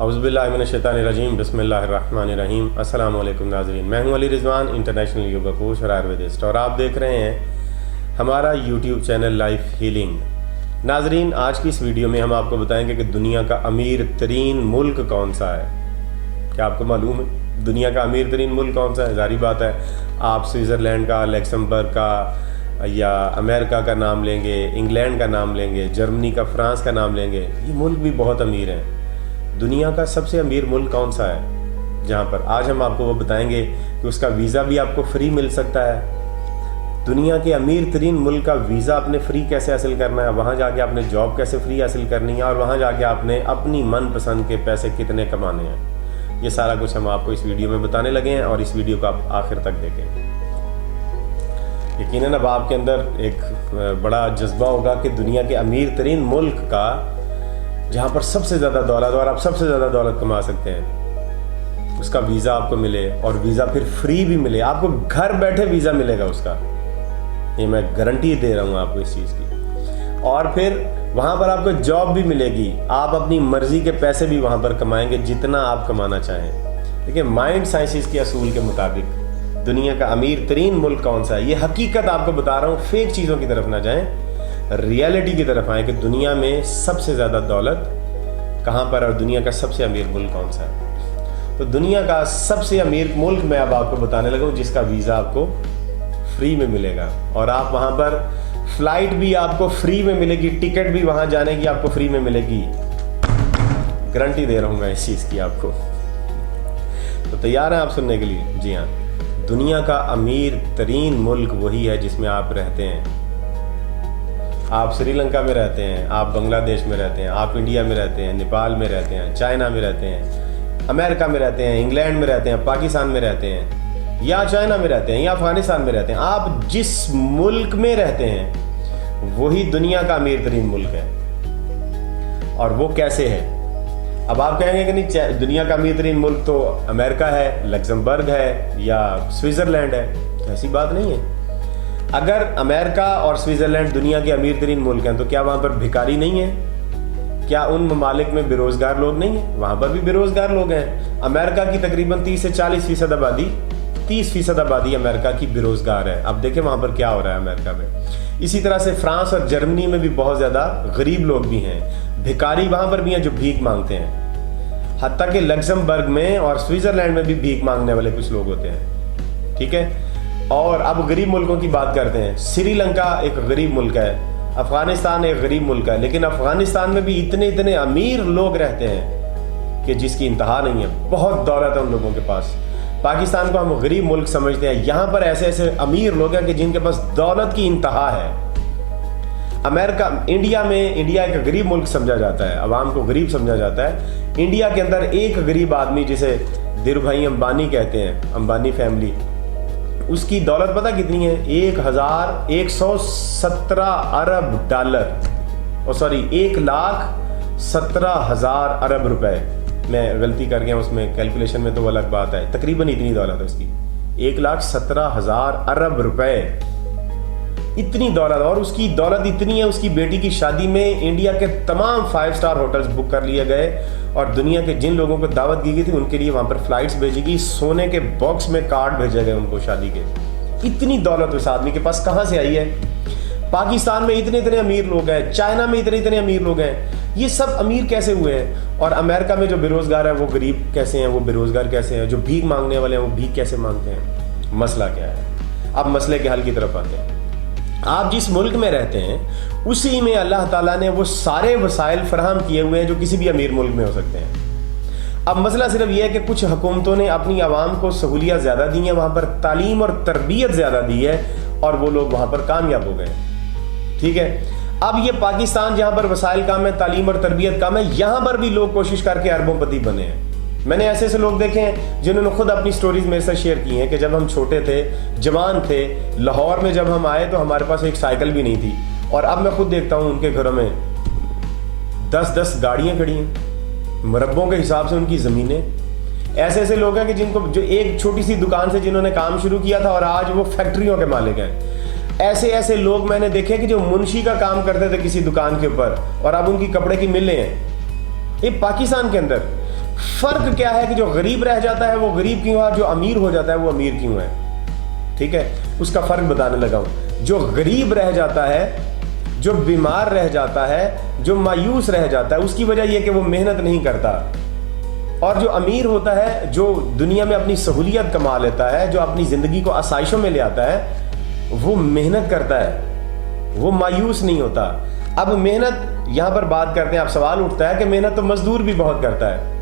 औज़ुबिल्लाहिमिनश्शैतानिर्रजीम बिस्मिल्लाहिर्रहमानिर्रहीम। अस्सलाम वालेकुम नाज़रीन, मैं हूं Ali Rizwan, international yoga coach और आयुर्वेदिस्ट, और आप देख रहे हैं हमारा यूट्यूब चैनल लाइफ हीलिंग। नाज़रीन, आज की इस वीडियो में हम आपको बताएंगे कि दुनिया का अमीर तरीन मुल्क कौन सा है। क्या आपको मालूम है दुनिया का अमीर तरीन मुल्क कौन सा है? ज़ाहिर बात है, आप स्विट्ज़रलैंड का, लक्समबर्ग का या अमेरिका का नाम लेंगे, इंग्लैंड का नाम लेंगे, जर्मनी का, फ्रांस का नाम लेंगे। ये मुल्क भी बहुत अमीर हैं। दुनिया का सबसे अमीर मुल्क कौन सा है? जहाँ पर आज हम आपको वो बताएंगे कि उसका वीज़ा भी आपको फ्री मिल सकता है। दुनिया के अमीर तरीन मुल्क का वीज़ा आपने फ्री कैसे हासिल करना है, वहाँ जाके आपने जॉब कैसे फ्री हासिल करनी है, और वहाँ जाके आपने अपनी मनपसंद के पैसे कितने कमाने हैं, ये सारा कुछ हम आपको इस वीडियो में बताने लगे हैं। और इस वीडियो को आप आखिर तक देखें। यकीनन अब आपके अंदर एक बड़ा जज्बा होगा कि दुनिया के अमीर तरीन मुल्क का, जहाँ पर सबसे ज़्यादा दौलत और आप सबसे ज़्यादा दौलत कमा सकते हैं, उसका वीज़ा आपको मिले, और वीज़ा फिर फ्री भी मिले। आपको घर बैठे वीज़ा मिलेगा उसका, ये मैं गारंटी दे रहा हूँ आपको इस चीज़ की। और फिर वहाँ पर आपको जॉब भी मिलेगी, आप अपनी मर्ज़ी के पैसे भी वहाँ पर कमाएंगे जितना आप कमाना चाहें। देखिए, माइंड साइंसिस के असूल के मुताबिक दुनिया का अमीर तरीन मुल्क कौन सा है, ये हकीकत आपको बता रहा हूँ। फेक चीज़ों की तरफ ना जाएं, रियलिटी की तरफ आए कि दुनिया में सबसे ज़्यादा दौलत कहाँ पर और दुनिया का सबसे अमीर मुल्क कौन सा है। तो दुनिया का सबसे अमीर मुल्क मैं अब आपको बताने लगा हूँ, जिसका वीज़ा आपको फ्री में मिलेगा, और आप वहाँ पर फ्लाइट भी आपको फ्री में मिलेगी, टिकट भी वहाँ जाने की आपको फ्री में मिलेगी। गारंटी दे रहा हूँ मैं इस चीज़ की आपको। तो तैयार हैं आप सुनने के लिए? जी हाँ, दुनिया का अमीर तरीन मुल्क वही है जिसमें आप रहते हैं। आप श्रीलंका में रहते हैं, आप बांग्लादेश में रहते हैं, आप इंडिया में रहते हैं, नेपाल में रहते हैं, चाइना में रहते हैं, अमेरिका में रहते हैं, इंग्लैंड में रहते हैं, पाकिस्तान में रहते हैं, या चाइना में रहते हैं, या अफगानिस्तान में रहते हैं। आप जिस मुल्क में रहते हैं वही दुनिया का अमीर तरीन मुल्क है। और वो कैसे है? अब आप कहेंगे कि नहीं, दुनिया का अमीर तरीन मुल्क तो अमेरिका है, लक्समबर्ग है, या स्विट्ज़रलैंड है। तो ऐसी बात नहीं है। अगर अमेरिका और स्विट्ज़रलैंड दुनिया के अमीर तरीन मुल्क हैं, तो क्या वहाँ पर भिखारी नहीं है? क्या उन ममालिक में बेरोज़गार लोग नहीं हैं? वहाँ पर भी बेरोज़गार लोग हैं। अमेरिका की तकरीबन 30 से 40% आबादी, 30% आबादी अमेरिका की बेरोज़गार है। अब देखें वहाँ पर क्या हो रहा है अमेरिका में। इसी तरह से फ्रांस और जर्मनी में भी बहुत ज़्यादा गरीब लोग भी हैं, भिखारी वहाँ पर भी हैं जो भीख मांगते हैं। हत्ता कि लक्समबर्ग में और स्विट्ज़रलैंड में भी भीख मांगने वाले कुछ लोग होते हैं। ठीक है। और अब गरीब मुल्कों की बात करते हैं। श्रीलंका एक गरीब मुल्क है, अफगानिस्तान एक गरीब मुल्क है, लेकिन अफगानिस्तान में भी इतने अमीर लोग रहते हैं कि जिसकी इंतहा नहीं है। बहुत दौलत है उन लोगों के पास। पाकिस्तान को हम गरीब मुल्क समझते हैं, यहाँ पर ऐसे ऐसे अमीर लोग हैं कि जिनके पास दौलत की इंतहा है। अमेरिका, इंडिया एक गरीब मुल्क समझा जाता है, अवाम को गरीब समझा जाता है। इंडिया के अंदर एक गरीब आदमी जिसे धीरू भाई अंबानी कहते हैं, अंबानी फैमिली, उसकी दौलत पता कितनी है? 1,117 अरब डॉलर, और सॉरी 1,17,000 अरब रुपए। मैं गलती कर गया उसमें, कैलकुलेशन में तो वो अलग बात है। तकरीबन इतनी दौलत है उसकी, 1,17,000 अरब रुपए, इतनी दौलत। और उसकी दौलत इतनी है, उसकी बेटी की शादी में इंडिया के तमाम 5 स्टार होटल्स बुक कर लिए गए, और दुनिया के जिन लोगों को दावत दी गई थी उनके लिए वहाँ पर फ्लाइट्स भेजी गई, सोने के बॉक्स में कार्ड भेजे गए उनको शादी के। इतनी दौलत उस आदमी के पास कहाँ से आई है? पाकिस्तान में इतने अमीर लोग हैं, चाइना में इतने अमीर लोग हैं। ये सब अमीर कैसे हुए हैं? और अमेरिका में जो बेरोजगार है वो गरीब कैसे हैं, वो बेरोजगार कैसे हैं? जो भीख मांगने वाले हैं वो भीख कैसे मांगते हैं? मसला क्या है? अब मसले के हल की तरफ आते हैं। आप जिस मुल्क में रहते हैं उसी में अल्लाह ताला ने वो सारे वसाइल फराहम किए हुए हैं जो किसी भी अमीर मुल्क में हो सकते हैं। अब मसला सिर्फ ये है कि कुछ हुकूमतों ने अपनी आवाम को सहूलियत ज़्यादा दी हैं, वहाँ पर तालीम और तरबियत ज़्यादा दी है, और वो लोग वहाँ पर कामयाब हो गए। ठीक है। अब ये पाकिस्तान जहाँ पर वसाइल कम है, तालीम और तरबियत कम है, यहाँ पर भी लोग कोशिश करके अरबोंपति बने हैं। मैंने ऐसे ऐसे लोग देखे हैं जिन्होंने खुद अपनी स्टोरीज मेरे साथ शेयर की हैं कि जब हम छोटे थे, जवान थे, लाहौर में जब हम आए तो हमारे पास एक साइकिल भी नहीं थी, और अब मैं खुद देखता हूँ उनके घरों में 10-10 गाड़ियाँ खड़ी हैं, मरब्बों के हिसाब से उनकी ज़मीनें। ऐसे ऐसे लोग हैं कि जिनको, जो एक छोटी सी दुकान से जिन्होंने काम शुरू किया था और आज वो फैक्ट्रियों के मालिक हैं। ऐसे ऐसे लोग मैंने देखे कि जो मुंशी का काम करते थे किसी दुकान के ऊपर, और अब उनकी कपड़े की मिलें हैं। ये पाकिस्तान के अंदर فرق کیا ہے کہ جو غریب رہ جاتا ہے وہ غریب کیوں ہے، جو امیر ہو جاتا ہے وہ امیر کیوں ہے؟ ٹھیک ہے، اس کا فرق بتانے لگا ہوں۔ جو غریب رہ جاتا ہے، جو بیمار رہ جاتا ہے، جو مایوس رہ جاتا ہے، اس کی وجہ یہ کہ وہ محنت نہیں کرتا، اور جو امیر ہوتا ہے، جو دنیا میں اپنی سہولیت کما لیتا ہے، جو اپنی زندگی کو آسائشوں میں لے آتا ہے، وہ محنت کرتا ہے، وہ مایوس نہیں ہوتا۔ اب محنت یہاں پر بات کرتے ہیں، اب سوال اٹھتا ہے کہ محنت تو مزدور بھی بہت کرتا ہے،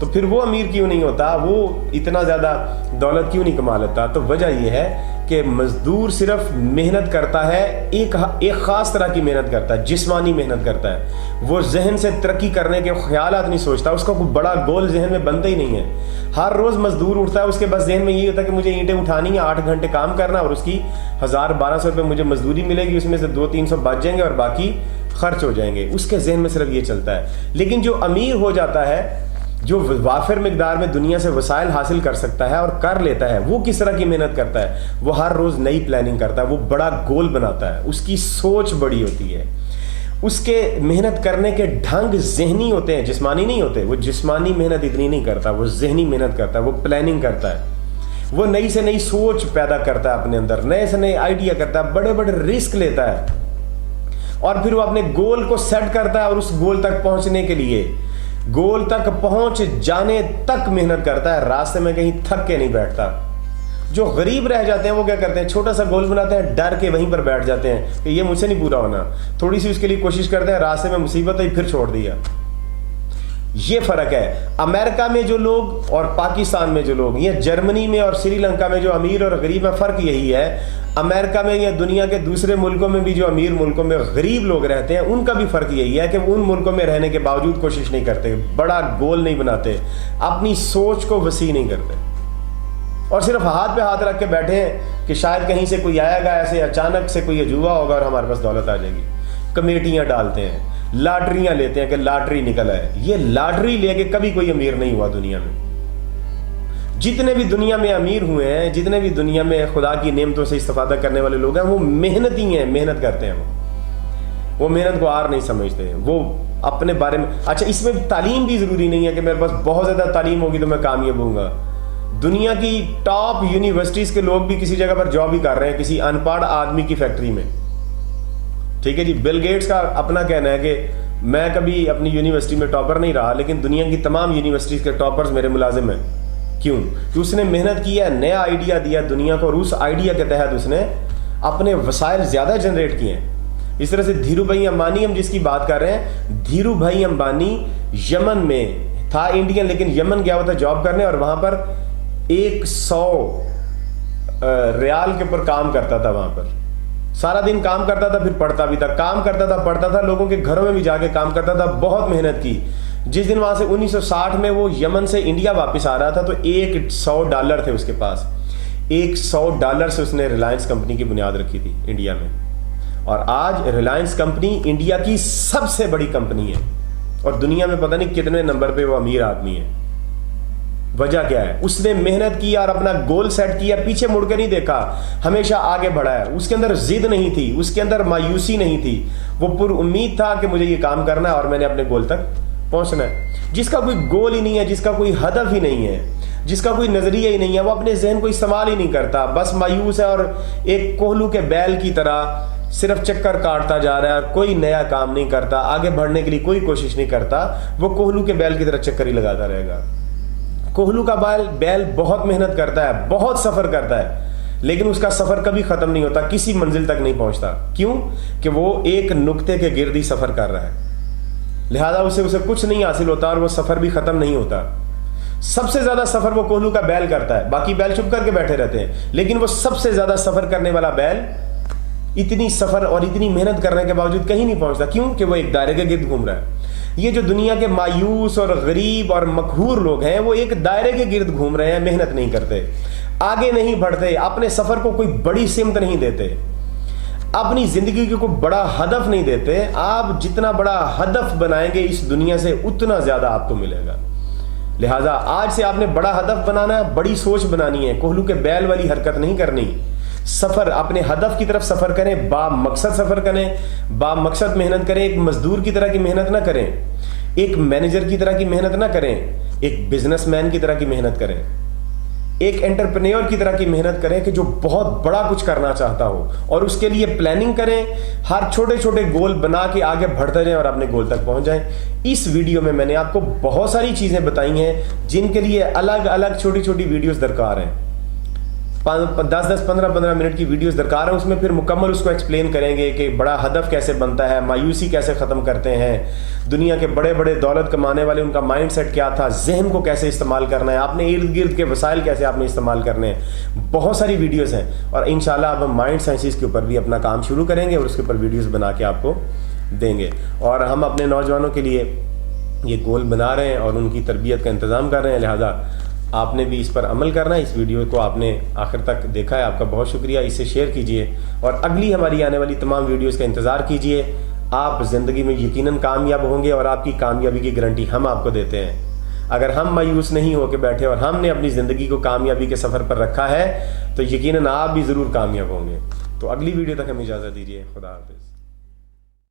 تو پھر وہ امیر کیوں نہیں ہوتا، وہ اتنا زیادہ دولت کیوں نہیں کما لیتا؟ تو وجہ یہ ہے کہ مزدور صرف محنت کرتا ہے، ایک خاص طرح کی محنت کرتا ہے، جسمانی محنت کرتا ہے، وہ ذہن سے ترقی کرنے کے خیالات نہیں سوچتا، اس کا کوئی بڑا گول ذہن میں بنتا ہی نہیں ہے۔ ہر روز مزدور اٹھتا ہے، اس کے بس ذہن میں یہ ہوتا ہے کہ مجھے اینٹیں اٹھانی ہے، 8 گھنٹے کام کرنا، اور اس کی 1000-1200 روپے مجھے مزدوری ملے گی، اس میں سے 200-300 بچ جائیں گے اور باقی خرچ ہو جائیں گے، اس کے ذہن میں صرف یہ چلتا ہے۔ لیکن جو امیر ہو جاتا ہے، جو وافر مقدار میں دنیا سے وسائل حاصل کر سکتا ہے اور کر لیتا ہے، وہ کس طرح کی محنت کرتا ہے؟ وہ ہر روز نئی پلاننگ کرتا ہے، وہ بڑا گول بناتا ہے، اس کی سوچ بڑی ہوتی ہے، اس کے محنت کرنے کے ڈھنگ ذہنی ہوتے ہیں، جسمانی نہیں ہوتے۔ وہ جسمانی محنت اتنی نہیں کرتا، وہ ذہنی محنت کرتا ہے، وہ پلاننگ کرتا ہے، وہ نئی سے نئی سوچ پیدا کرتا ہے اپنے اندر، نئے سے نئے آئیڈیا کرتا ہے، بڑے بڑے رسک لیتا ہے، اور پھر وہ اپنے گول کو سیٹ کرتا ہے، اور اس گول تک پہنچنے کے لیے، گول تک پہنچ جانے تک محنت کرتا ہے، راستے میں کہیں تھک کے نہیں بیٹھتا۔ جو غریب رہ جاتے ہیں وہ کیا کرتے ہیں؟ چھوٹا سا گول بناتے ہیں، ڈر کے وہیں پر بیٹھ جاتے ہیں کہ یہ مجھ سے نہیں پورا ہونا، تھوڑی سی اس کے لیے کوشش کرتے ہیں، راستے میں مصیبت آئی پھر چھوڑ دیا۔ یہ فرق ہے امریکہ میں جو لوگ اور پاکستان میں جو لوگ، یہ جرمنی میں اور سری لنکا میں جو امیر اور غریب ہے، فرق یہی ہے۔ امریکہ میں یا دنیا کے دوسرے ملکوں میں بھی جو امیر ملکوں میں غریب لوگ رہتے ہیں، ان کا بھی فرق یہی ہے کہ وہ ان ملکوں میں رہنے کے باوجود کوشش نہیں کرتے، بڑا گول نہیں بناتے، اپنی سوچ کو وسیع نہیں کرتے، اور صرف ہاتھ پہ ہاتھ رکھ کے بیٹھے ہیں کہ شاید کہیں سے کوئی آئے گا، ایسے اچانک سے کوئی عجوبہ ہوگا اور ہمارے پاس دولت آ جائے گی۔ کمیٹیاں ڈالتے ہیں، لاٹریاں لیتے ہیں کہ لاٹری نکل ہے۔ یہ لاٹری لے کے کبھی کوئی امیر نہیں ہوا دنیا میں۔ جتنے بھی دنیا میں امیر ہوئے ہیں، جتنے بھی دنیا میں خدا کی نعمتوں سے استفادہ کرنے والے لوگ ہیں، وہ محنتی ہیں، محنت کرتے ہیں، وہ محنت کو آر نہیں سمجھتے، وہ اپنے بارے میں۔ اچھا، اس میں تعلیم بھی ضروری نہیں ہے کہ میرے پاس بہت زیادہ تعلیم ہوگی تو میں کامیاب ہوں گا۔ دنیا کی ٹاپ یونیورسٹیز کے لوگ بھی کسی جگہ پر جاب ہی کر رہے ہیں، کسی ان پڑھ آدمی کی فیکٹری میں۔ ٹھیک ہے جی، بل گیٹس کا اپنا کہنا ہے کہ میں کبھی اپنی یونیورسٹی میں ٹاپر نہیں رہا، لیکن دنیا کی تمام یونیورسٹیز کے ٹاپرز میرے ملازم ہیں۔ کیوں؟ کہ اس نے محنت کی ہے، نیا آئیڈیا دیا دنیا کو، اور اس آئیڈیا کے تحت اس نے اپنے وسائل زیادہ جنریٹ کیے ہیں۔ اس طرح سے دھیرو بھائی امبانی، ہم جس کی بات کر رہے ہیں، دھیرو بھائی امبانی یمن میں تھا، انڈین، لیکن یمن گیا ہوا تھا جاب کرنے، اور وہاں پر 100 ریال کے اوپر کام کرتا تھا، وہاں پر سارا دن کام کرتا تھا، پھر پڑھتا بھی تھا، کام کرتا تھا، پڑھتا تھا، لوگوں کے گھروں میں بھی جا کے کام کرتا تھا، بہت محنت کی۔ جس دن وہاں سے 1960 میں وہ یمن سے انڈیا واپس آ رہا تھا تو $100 تھے اس کے پاس، $100 سے اس نے ریلائنس کمپنی کی بنیاد رکھی تھی انڈیا میں، اور آج ریلائنس کمپنی انڈیا کی سب سے بڑی کمپنی ہے، اور دنیا میں پتہ نہیں کتنے نمبر پہ وہ امیر آدمی ہے۔ وجہ کیا ہے؟ اس نے محنت کی اور اپنا گول سیٹ کیا، پیچھے مڑ کے نہیں دیکھا، ہمیشہ آگے بڑھا ہے۔ اس کے اندر ضد نہیں تھی، اس کے اندر مایوسی نہیں تھی، وہ پر امید تھا کہ مجھے یہ کام کرنا ہے اور میں نے اپنے گول تک پہنچنا ہے۔ جس کا کوئی گول ہی نہیں ہے، جس کا کوئی ہدف ہی نہیں ہے، جس کا کوئی نظریہ ہی نہیں ہے، وہ اپنے ذہن کو استعمال ہی نہیں کرتا، بس مایوس ہے اور ایک کوہلو کے بیل کی طرح صرف چکر کاٹتا جا رہا ہے، کوئی نیا کام نہیں کرتا، آگے بڑھنے کے لیے کوئی کوشش نہیں کرتا، وہ کوہلو کے بیل کی طرح چکر ہی لگاتا رہے گا۔ کوہلو کا بیل بہت محنت کرتا ہے، بہت سفر کرتا ہے، لیکن اس کا سفر کبھی ختم نہیں ہوتا، کسی منزل تک نہیں پہنچتا۔ کیوں؟ کہ وہ ایک نقطے کے گرد ہی سفر کر رہا ہے، لہذا اسے کچھ نہیں حاصل ہوتا اور وہ سفر بھی ختم نہیں ہوتا۔ سب سے زیادہ سفر وہ کوہلو کا بیل کرتا ہے، باقی بیل چپ کر کے بیٹھے رہتے ہیں، لیکن وہ سب سے زیادہ سفر کرنے والا بیل اتنی سفر اور اتنی محنت کرنے کے باوجود کہیں نہیں پہنچتا۔ کیوں؟ کہ وہ ایک دائرے کے گرد گھوم رہا ہے۔ یہ جو دنیا کے مایوس اور غریب اور مقہور لوگ ہیں، وہ ایک دائرے کے گرد گھوم رہے ہیں، محنت نہیں کرتے، آگے نہیں بڑھتے، اپنے سفر کو کوئی بڑی سمت نہیں دیتے، اپنی زندگی کو کوئی بڑا ہدف نہیں دیتے۔ آپ جتنا بڑا ہدف بنائیں گے اس دنیا سے، اتنا زیادہ آپ کو ملے گا۔ لہٰذا آج سے آپ نے بڑا ہدف بنانا ہے، بڑی سوچ بنانی ہے، کوہلو کے بیل والی حرکت نہیں کرنی۔ سفر، اپنے ہدف کی طرف سفر کریں، با مقصد سفر کریں، با مقصد محنت کریں، ایک مزدور کی طرح کی محنت نہ کریں، ایک مینیجر کی طرح کی محنت نہ کریں، एक बिजनेसमैन की तरह की मेहनत करें, एक एंटरप्रेन्योर की तरह की मेहनत करें कि जो बहुत बड़ा कुछ करना चाहता हो, और उसके लिए प्लानिंग करें, हर छोटे छोटे गोल बना के आगे बढ़ते जाएं और अपने गोल तक पहुंच जाएं। इस वीडियो में मैंने आपको बहुत सारी चीजें बताई हैं जिनके लिए अलग अलग छोटी छोटी वीडियोस दरकार हैं, 10-10, 15-15 मिनट की वीडियोस दरकार है। उसमें फिर मुकम्मल उसको एक्सप्लेन करेंगे कि बड़ा हदफ कैसे बनता है, मायूसी कैसे ख़त्म करते हैं, दुनिया के बड़े बड़े दौलत कमाने वाले उनका माइंड सेट क्या था, जहन को कैसे इस्तेमाल करना है, आपने इर्द गिर्द के वसाइल कैसे आपने इस्तेमाल करने हैं। बहुत सारी वीडियोज़ हैं और इंशाल्लाह अब हम माइंड साइंसिस के ऊपर भी अपना काम शुरू करेंगे और उसके ऊपर वीडियोज़ बना के आपको देंगे। और हम अपने नौजवानों के लिए ये गोल बना रहे हैं और उनकी तरबियत का इंतज़ाम कर रहे हैं, लिहाजा आपने भी इस पर अमल करना है। इस वीडियो को आपने आखिर तक देखा है, आपका बहुत शुक्रिया। इसे शेयर कीजिए और अगली हमारी आने वाली तमाम वीडियोस का इंतज़ार कीजिए। आप ज़िंदगी में यकीनन कामयाब होंगे और आपकी कामयाबी की गारंटी हम आपको देते हैं। अगर हम मायूस नहीं होकर बैठे और हमने अपनी ज़िंदगी को कामयाबी के सफ़र पर रखा है तो यकीनन आप भी ज़रूर कामयाब होंगे। तो अगली वीडियो तक हमें इजाज़त दीजिए। खुदा हाफ़िज़।